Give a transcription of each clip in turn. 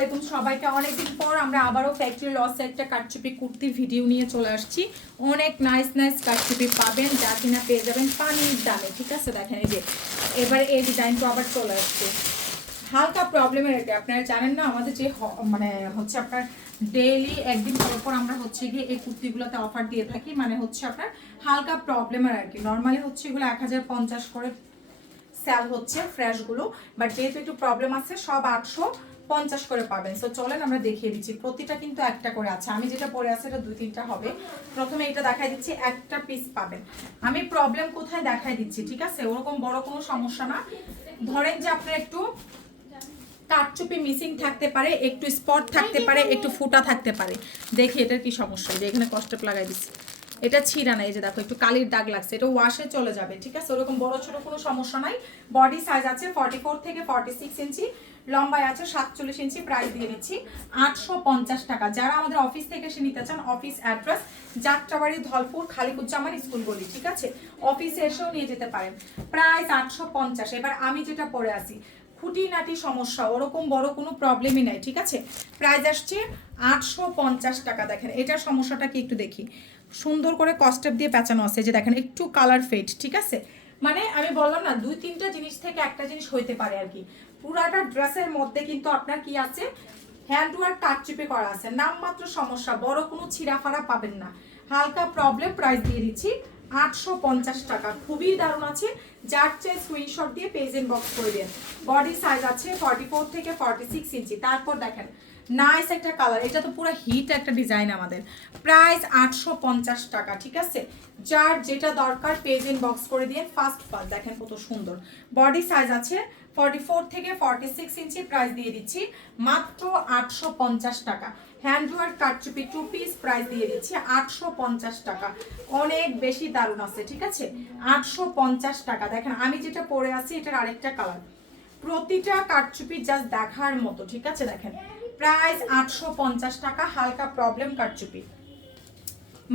আলাইকুম সবাইকে অনেকদিন পর আমরা আবারও ফ্যাক্টরি লস একটা কাটচুপি কুর্তির ভিডিও নিয়ে চলে আসছি। অনেক নাইস নাইস কাটচুপি পাবেন, যা কিনা পেয়ে যাবেন পানির দামে, ঠিক আছে? দেখেন এই যে, এবার এই ডিজাইনটা আবার চলে আসছে। হালকা প্রবলেমের এটা, আপনারা জানেন না, আমাদের যে মানে হচ্ছে আপনার ডেইলি একদিন পর পর আমরা হচ্ছে গিয়ে এই কুর্তিগুলোতে অফার দিয়ে থাকি মানে হচ্ছে আপনার হালকা প্রবলেমের আর কি নর্মালি হচ্ছে এগুলো এক হাজার পঞ্চাশ করে সেল হচ্ছে ফ্রেশগুলো বাট যেহেতু একটু প্রবলেম আছে, সব আটশো পঞ্চাশ করে পাবেন। সো চলেন আমরা দেখিয়ে দিচ্ছি। প্রতিটা কিন্তু একটা করে আছে। আমি যেটা পরে আছে, এটা দুই তিনটা হবে। প্রথমে এটা দেখাই দিচ্ছি, একটা পিস পাবেন। আমি প্রবলেম কোথায় দেখাই দিচ্ছি, ঠিক আছে? ওরকম বড় কোনো সমস্যা না। ধরেন যে আপনার একটু কাটচুপি মিসিং থাকতে পারে, একটু স্পট থাকতে পারে, একটু ফুটা থাকতে পারে। দেখি এটার কি সমস্যা। এখানে কষ্ট লাগাই দিচ্ছি। এটা ছিঁড়া না এই যে দেখো, একটু কালির দাগ লাগছে, এটা ওয়াশে চলে যাবে, ঠিক আছে? ওরকম বড় ছোট কোনো সমস্যা নাই। বডি সাইজ আছে ফর্টি ফোর থেকে ফর্টি সিক্স ইঞ্চি, লম্বায় আছে সাতচল্লিশ ইঞ্চি প্রাইস দিয়ে দিচ্ছি আটশো পঞ্চাশ টাকা। যারা আমাদের অফিস থেকে এসে নিতে চান office address Jatrabari, Dholpur, Khalikuzzaman school গলি, ঠিক আছে? অফিসে এসেও নিয়ে যেতে পারেন। প্রাইস আটশো পঞ্চাশ। এবার আমি যেটা পরে আসি খুঁটিনাটি সমস্যা, ওরকম বড় কোনো প্রবলেমই নাই, ঠিক আছে? প্রাইস আসছে আটশো পঞ্চাশ টাকা, দেখেন, এটার সমস্যাটা কি একটু দেখি। সুন্দর করে কস্টেপ দিয়ে পেঁচানো আছে, যে দেখেন একটু কালার ফেড ঠিক আছে? মানে আমি বললাম না, দুই তিনটা জিনিস থেকে একটা জিনিস হইতে পারে আর কি। পুরাটা ড্রেসের মধ্যে কিন্তু আপনার কি আছে? হ্যান্ড ওয়ার্ক কাট চিপে করা আছে। নামমাত্র সমস্যা, বড় কোনো ছিঁড়াফাড়া পাবেন না। হালকা প্রবলেম প্রাইস দিয়ে দিচ্ছি, আটশো পঞ্চাশ টাকা। খুবই দারুণ আছে। যার চেয়ে স্ক্রিনশট দিয়ে পেজ বক্স করে দেন। বডি সাইজ আছে ফর্টি ফোর থেকে ফর্টি সিক্স ইঞ্চি তারপর দেখেন নাইস একটা কালার এটা তো পুরো হিট একটা ডিজাইন আমাদের। প্রাইস আটশো পঞ্চাশ টাকা, ঠিক আছে? যার যেটা দরকার পেজ ইন বক্স করে দিয়ে ফার্স্ট ফার্স্ট দেখেন কত সুন্দর। বডি সাইজ আছে ফর্টি ফোর থেকে ফর্টি সিক্স ইঞ্চি প্রাইস দিয়ে দিচ্ছি, মাত্র আটশো পঞ্চাশ টাকা। হ্যান্ডওয়ার্ক কাটচুপি টু পিস প্রাইস দিয়ে দিচ্ছি আটশো পঞ্চাশ টাকা। অনেক বেশি দারুণ আছে, ঠিক আছে? আটশো পঞ্চাশ টাকা। দেখেন, আমি যেটা পরে আছি, এটার আরেকটা কালার প্রতিটা কাটচুপি জাস্ট দেখার মতো, ঠিক আছে? দেখেন প্রাইস আটশো পঞ্চাশ টাকা, হালকা প্রবলেম কারচুপি।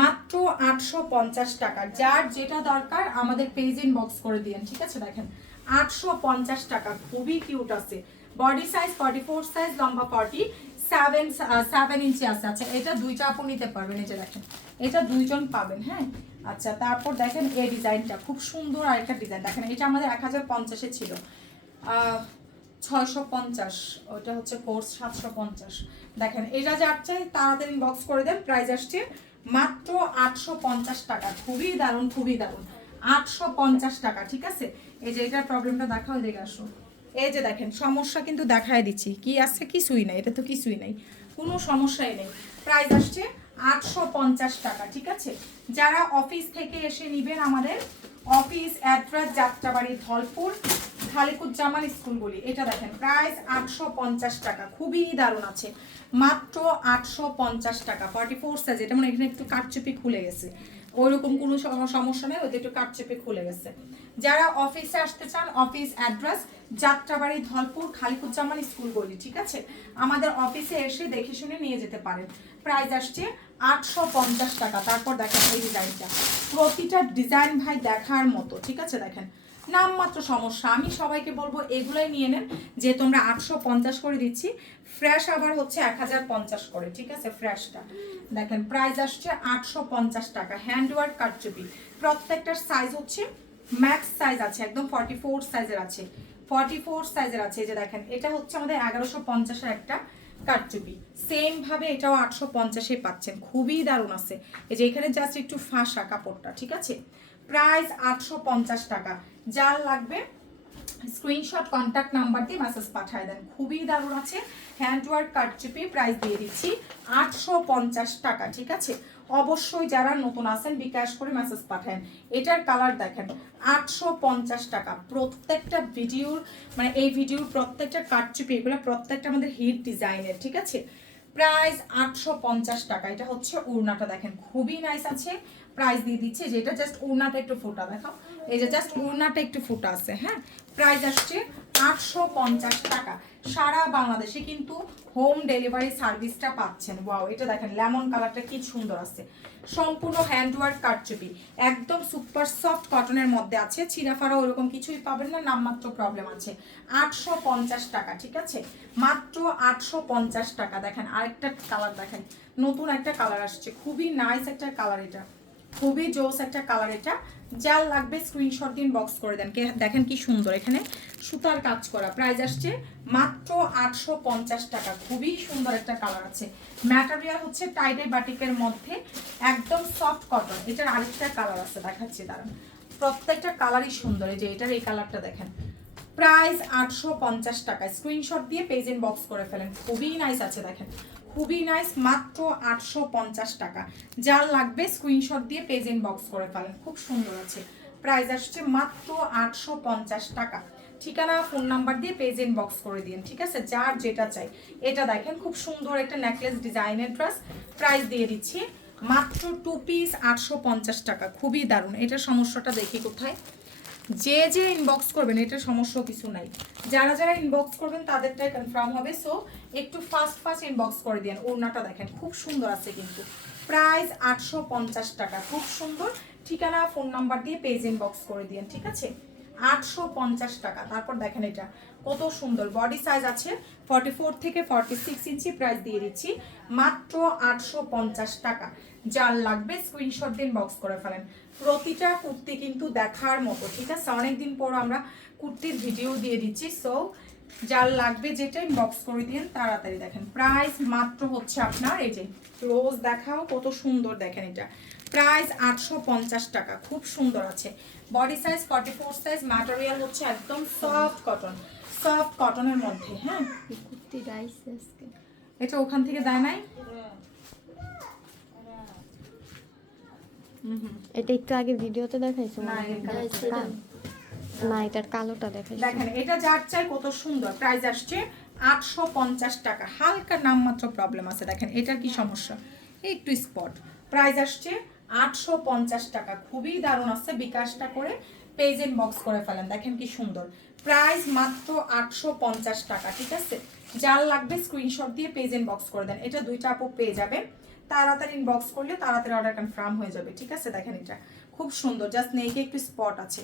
মাত্র আটশো পঞ্চাশ টাকা। যার যেটা দরকার আমাদের পেজ বক্স করে দিয়েন, ঠিক আছে? দেখেন, আটশো পঞ্চাশ টাকা, খুবই কিউট আছে। Body size forty four size লম্বা ফর্টি সেভেন সেভেন ইঞ্চি আছে। আচ্ছা এটা দুইটা আপু নিতে পারবেন এটা দেখেন। এটা দুইজন পাবেন হ্যাঁ? আচ্ছা তারপর দেখেন এই ডিজাইনটা খুব সুন্দর আরেকটা ডিজাইন দেখেন, এটা আমাদের এক হাজার পঞ্চাশে ছিল। ছয়শো পঞ্চাশ ওইটা হচ্ছে কোর্স সাতশো পঞ্চাশ। দেখেন এটা যার চাই তাড়াতাড়ি বক্স করে দেন প্রাইস আসছে মাত্র আটশো পঞ্চাশ টাকা। খুবই দারুণ খুবই দারুণ। আটশো পঞ্চাশ টাকা, ঠিক আছে? এই যে এটার প্রবলেমটা দেখাও দেখে আসো। এই যে দেখেন, সমস্যা কিন্তু দেখায় দিচ্ছি। কি আছে কিছুই নাই, এটা তো কিছুই নাই। কোনো সমস্যাই নেই। প্রাইস আসছে আটশো পঞ্চাশ টাকা, ঠিক আছে? যারা অফিস থেকে এসে নিবেন আমাদের office address Jatrabari, Dholpur Khalikuzzaman school বলি, এটা দেখেন প্রাইস আটশো পঞ্চাশ টাকা, খুবই দারুণ আছে। মাত্র আটশো পঞ্চাশ টাকা ফর্টি ফোর সাইজ এটা মানে এখানে একটু কাটচুপি খুলে গেছে। ওইরকম কোনো সমস্যা নেই ওদের একটু কাটচুপি খুলে গেছে। যারা অফিসে আসতে চান office address Jatrabari Dholpur Khalikuzzaman school গলি ঠিক আছে? আমাদের অফিসে এসে দেখে শুনে নিয়ে যেতে পারেন। প্রাইস আসছে আটশো পঞ্চাশ টাকা, তারপর দেখেন এই ডিজাইনটা প্রতিটা ডিজাইন ভাই দেখার মতো, ঠিক আছে? দেখেন নামমাত্র সমস্যা। আমি সবাইকে বলব, এগুলোই নিয়ে নেন, যে তোমরা আটশো পঞ্চাশ করে দিচ্ছি। ফ্রেশ আবার হচ্ছে এক হাজার পঞ্চাশ করে, ঠিক আছে? ফ্রেশটা দেখেন প্রাইস আসছে আটশো পঞ্চাশ টাকা। হ্যান্ডওয়ার্ক কাটচুপি প্রত্যেকটার সাইজ হচ্ছে ম্যাক্স সাইজ আছে, একদম ফর্টি ফোর সাইজের আছে। ফর্টি ফোর সাইজের আছে, এই যে দেখেন, এটা হচ্ছে আমাদের এগারোশো পঞ্চাশের একটা কাটচুপি সেম ভাবে এটাও আটশো পঞ্চাশে পাচ্ছেন। খুবই দারুণ আছে। এই যে এখানে জাস্ট একটু ফাঁসা কাপড়টা, ঠিক আছে? প্রাইস আটশো পঞ্চাশ টাকা। যার লাগবে স্ক্রিনশট কন্ট্যাক্ট নাম্বার দিয়ে মেসেজ পাঠিয়ে দেন। খুবই দারুণ আছে। হ্যান্ড ওয়ার্ক কাটচুপি প্রাইস দিয়ে দিচ্ছি আটশো পঞ্চাশ টাকা, ঠিক আছে? অবশ্যই যারা নতুন আছেন, বিকাশ করে মেসেজ পাঠান এটার কালার দেখেন, আটশো পঞ্চাশ টাকা। প্রত্যেকটা ভিডিওর মানে এই ভিডিওর প্রত্যেকটা কাটচুপি এগুলো প্রত্যেকটা আমাদের হিট ডিজাইনের ঠিক আছে? প্রাইস আটশো পঞ্চাশ টাকা। এটা হচ্ছে উড়নাটা দেখেন, খুবই নাইস আছে। প্রাইস দিয়ে দিচ্ছে যেটা জাস্ট উড়নাটা একটু ফোটা দেখাও। এই যে জাস্ট উড়নাটা একটু ফোটা আছে হ্যাঁ? প্রাইস আসছে আটশো পঞ্চাশ টাকা। সারা বাংলাদেশে কিন্তু হোম ডেলিভারি সার্ভিসটা পাচ্ছেন। ওয়াও এটা দেখেন লেমন কালারটা কি সুন্দর আছে সম্পূর্ণ হ্যান্ডওয়ার্ক কারচুপি। একদম সুপার সফট কটনের মধ্যে আছে। চিরাফাড়া ওরকম কিছুই পাবেন না, নামমাত্র প্রবলেম আছে। আটশো পঞ্চাশ টাকা, ঠিক আছে? মাত্র আটশো পঞ্চাশ টাকা। দেখেন, আরেকটা কালার দেখেন। নতুন একটা কালার আসছে। খুবই নাইস একটা কালার এটা। খুবই জোস একটা কালার এটা। যার লাগবে স্ক্রিনশট দিন বক্স করে দেন। দেখেন কি সুন্দর এখানে। সুতার কাজ করা। প্রাইস আসছে মাত্র আটশো পঞ্চাশ টাকা। খুবই সুন্দর একটা কালার আছে। ম্যাটেরিয়াল হচ্ছে টাইডে বাটিকের মধ্যে একদম সফট কটন এটার আরেকটা কালার আছে, দেখাচ্ছি, দাঁড়ান। প্রত্যেকটা কালারই সুন্দর। এই যে এটার এই কালারটা দেখেন। প্রাইস আটশো পঞ্চাশ টাকা। স্ক্রিনশট দিয়ে পেজ ইন বক্স করে ফেলেন। খুবই নাইস আছে, দেখেন। খুবই নাইস মাত্র আটশো পঞ্চাশ টাকা। যার লাগবে স্ক্রিনশট দিয়ে পেজ ইন বক্স করে ফেলেন। খুব সুন্দর আছে। প্রাইস আসছে মাত্র আটশো পঞ্চাশ টাকা। ঠিকানা ফোন নাম্বার দিয়ে পেজ ইন বক্স করে দিন, ঠিক আছে? যার যেটা চাই। এটা দেখেন, খুব সুন্দর একটা নেকলেস ডিজাইনের ড্রেস প্রাইস দিয়ে দিচ্ছি মাত্র টু পিস আটশো পঞ্চাশ টাকা। খুবই দারুণ। এটার সমস্যাটা দেখি কোথায়? যে যে ইনবক্স করবেন এটা সমস্যা কিছু নাই। যারা যারা ইনবক্স করবেন, তাদেরটাই কনফার্ম হবে। সো একটু ফাস্ট ফাস্ট ইনবক্স করে দিন। ওড়নাটা দেখেন, খুব সুন্দর আছে কিন্তু। প্রাইস আটশো পঞ্চাশ টাকা। খুব সুন্দর। ঠিকানা ফোন নাম্বার দিয়ে পেজ ইনবক্স করে দিন, ঠিক আছে? আটশো পঞ্চাশ টাকা। তারপর দেখেন এটা, কত সুন্দর। বডি সাইজ আছে ফর্টি ফোর থেকে ফর্টি সিক্স ইঞ্চি প্রাইস দিয়ে দিচ্ছি, মাত্র আটশো পঞ্চাশ টাকা। যার লাগবে স্ক্রিনশট দিন বক্স করে ফেলেন। প্রতিটা কুর্তি কিন্তু দেখার মতো, ঠিক আছে? অনেকদিন পর আমরা কুর্তির ভিডিও দিয়ে দিচ্ছি সো যার লাগবে যেটা বক্স করে দিন তাড়াতাড়ি দেখেন। প্রাইস মাত্র হচ্ছে আপনার, এই যে রোজ দেখাও কত সুন্দর দেখেন এটা। প্রাইস আটশো পঞ্চাশ টাকা। খুব সুন্দর আছে। Body size forty four size material হচ্ছে একদম সফট কটন সফট কটনের মধ্যে হ্যাঁ? এটা ওখান থেকে দেয় নাই? এটা একটু আগে ভিডিওতে দেখাইছো না। না এটার কালোটা দেখেন এটা যার চাই কত সুন্দর। প্রাইস আসছে আটশো পঞ্চাশ টাকা। হালকা নামমাত্র প্রবলেম আছে। দেখেন এটার কি সমস্যা? একটু স্পট প্রাইস আসছে আটশো পঞ্চাশ টাকা। খুবই দারুণ আছে, বিকাশটা করে পেজ বক্স করে ফেলেন। দেখেন কি সুন্দর। প্রাইস মাত্র আটশো পঞ্চাশ টাকা, ঠিক আছে? যার লাগবে স্ক্রিনশট দিয়ে পেজ বক্স করে দেন। এটা দুইটা আপু পেয়ে যাবে তাড়াতাড়ি ইনবক্স করলে তাড়াতাড়ি অর্ডার কনফার্ম হয়ে যাবে, ঠিক আছে? দেখেন এটা। খুব সুন্দর। জাস্ট নেইকে একটু স্পট আছে।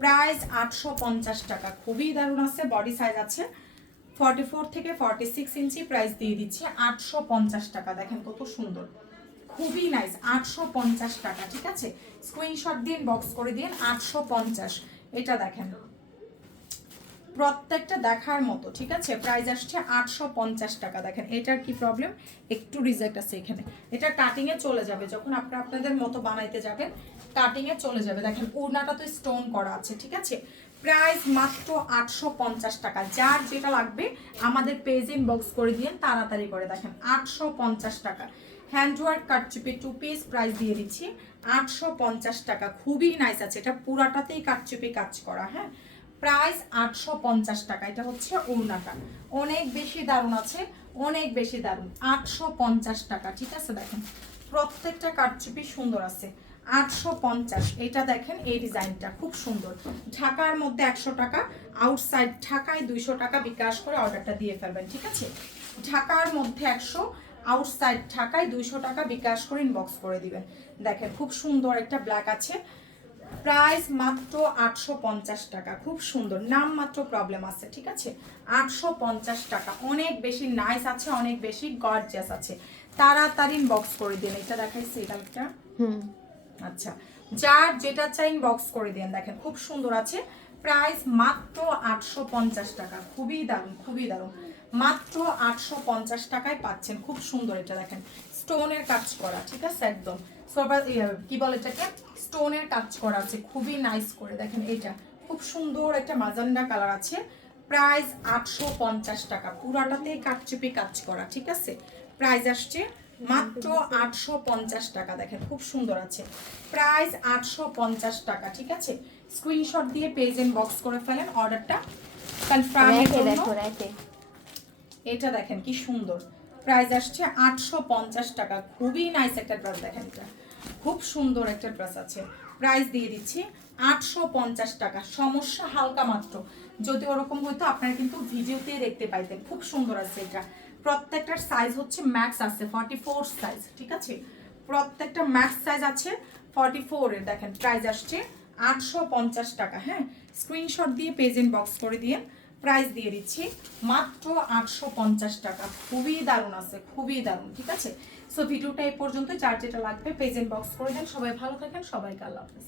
প্রাইস আটশো পঞ্চাশ টাকা। খুবই দারুণ আছে বডি সাইজ আছে। ফর্টি ফোর থেকে ফর্টি সিক্স ইঞ্চি প্রাইস দিয়ে দিচ্ছি, আটশো পঞ্চাশ টাকা। দেখেন কত সুন্দর। খুবই নাইস আটশো পঞ্চাশ টাকা, ঠিক আছে? স্ক্রিনশট দিন বক্স করে দিন, আটশো পঞ্চাশ। এটা দেখেন। প্রত্যেকটা দেখার মতো, ঠিক আছে? প্রাইস আসছে আটশো পঞ্চাশ টাকা, দেখেন। এটার কি প্রবলেম একটু রিজেক্ট আছে এখানে। এটা কাটিং এ চলে যাবে, যখন আপনারা আপনাদের মতো বানাইতে যাবেন কাটিং এ চলে যাবে। দেখেন, ওড়নাটা তো স্টোন করা আছে, ঠিক আছে? প্রাইস মাত্র আটশো পঞ্চাশ টাকা। যার যেটা লাগবে, আমাদের পেজ ইন বক্স করে দিন তাড়াতাড়ি করে। দেখেন, আটশো পঞ্চাশ টাকা। হ্যান্ডওয়ার্ক কাটচুপি টু পিস প্রাইস দিয়ে দিচ্ছি। আটশো পঞ্চাশ টাকা। খুবই নাইস আছে। এটা পুরাটাতেই কাটচুপি কাজ করা হ্যাঁ? প্রাইস আটশো পঞ্চাশ টাকা। এটা হচ্ছে ওড়নাটা। অনেক বেশি দারুণ আছে। অনেক বেশি দারুণ। আটশো পঞ্চাশ টাকা। ঠিক আছে, দেখেন। প্রত্যেকটা কাটচুপি সুন্দর আছে। আটশো পঞ্চাশ। এটা দেখেন, এই ডিজাইনটা খুব সুন্দর। ঢাকার মধ্যে একশো টাকা আউটসাইড ঢাকায় দুইশো টাকা বিকাশ করে অর্ডারটা দিয়ে ফেলবেন, ঠিক আছে? ঢাকার মধ্যে একশো আউটসাইড ঢাকায় দুইশো টাকা বিকাশ করে ইনবক্স করে দিবেন। দেখেন খুব সুন্দর একটা ব্ল্যাক আছে। প্রাইস মাত্র আটশো পঞ্চাশ টাকা খুব সুন্দর। নাম মাত্র প্রবলেম আছে ঠিক আছে? আটশো পঞ্চাশ টাকা। অনেক বেশি নাইস আছে অনেক বেশি গর্জিয়াস আছে। তাড়াতাড়ি বক্স করে দিন। এটা দেখাইছে এটা আচ্ছা যার যেটা চাই বক্স করে দিন। দেখেন খুব সুন্দর আছে। প্রাইস মাত্র আটশো পঞ্চাশ টাকা। খুবই দারুণ খুবই দারুণ। মাত্র আটশো পঞ্চাশ টাকায় পাচ্ছেন। খুব সুন্দর এটা দেখেন। স্টোনের কাজ করা ঠিক আছে? একদম। সবার ইয়ে, কি বলে এটাকে? স্টোনের কাজ করা আছে। খুবই নাইস করে দেখেন এটা খুব সুন্দর একটা মাজান্ডা কালার আছে। প্রাইস আটশো পঞ্চাশ টাকা। পুরাটাতেই কাটচুপি কাজ করা ঠিক আছে? প্রাইস আসছে মাত্র আটশো পঞ্চাশ টাকা দেখেন। খুব সুন্দর আছে। প্রাইস আটশো পঞ্চাশ টাকা ঠিক আছে? স্ক্রিনশট দিয়ে পেজ বক্স করে ফেলেন অর্ডারটা। কনফার্মের এটা দেখেন কি সুন্দর। প্রাইস আসছে আটশো পঞ্চাশ টাকা। খুবই নাইস একটা ড্রেস দেখেন এটা। খুব সুন্দর একটা ড্রেস আছে। প্রাইস দিয়ে দিচ্ছি আটশো পঞ্চাশ টাকা। সমস্যা হালকা মাত্র। যদি ওরকম হতো আপনারা কিন্তু ভিডিওতে দেখতে পাইতেন। খুব সুন্দর আছে এটা। প্রত্যেকটার সাইজ হচ্ছে ম্যাক্স আছে ফর্টি ফোর সাইজ ঠিক আছে? প্রত্যেকটা ম্যাক্স সাইজ আছে ফর্টি ফোরের দেখেন প্রাইস আসছে আটশো পঞ্চাশ টাকা হ্যাঁ? স্ক্রিনশট দিয়ে পেজেন্ট বক্স করে দিয়ে প্রাইস দিয়ে দিচ্ছি। মাত্র আটশো পঞ্চাশ টাকা। খুবই দারুণ আছে, খুবই দারুণ, ঠিক আছে? সো ভিডিওটা এই পর্যন্ত যার যেটা লাগবে প্রেজেন্ট বক্স করে দেন। সবাই ভালো থাকেন, সবাইকে আল্লাহ হাফেজ।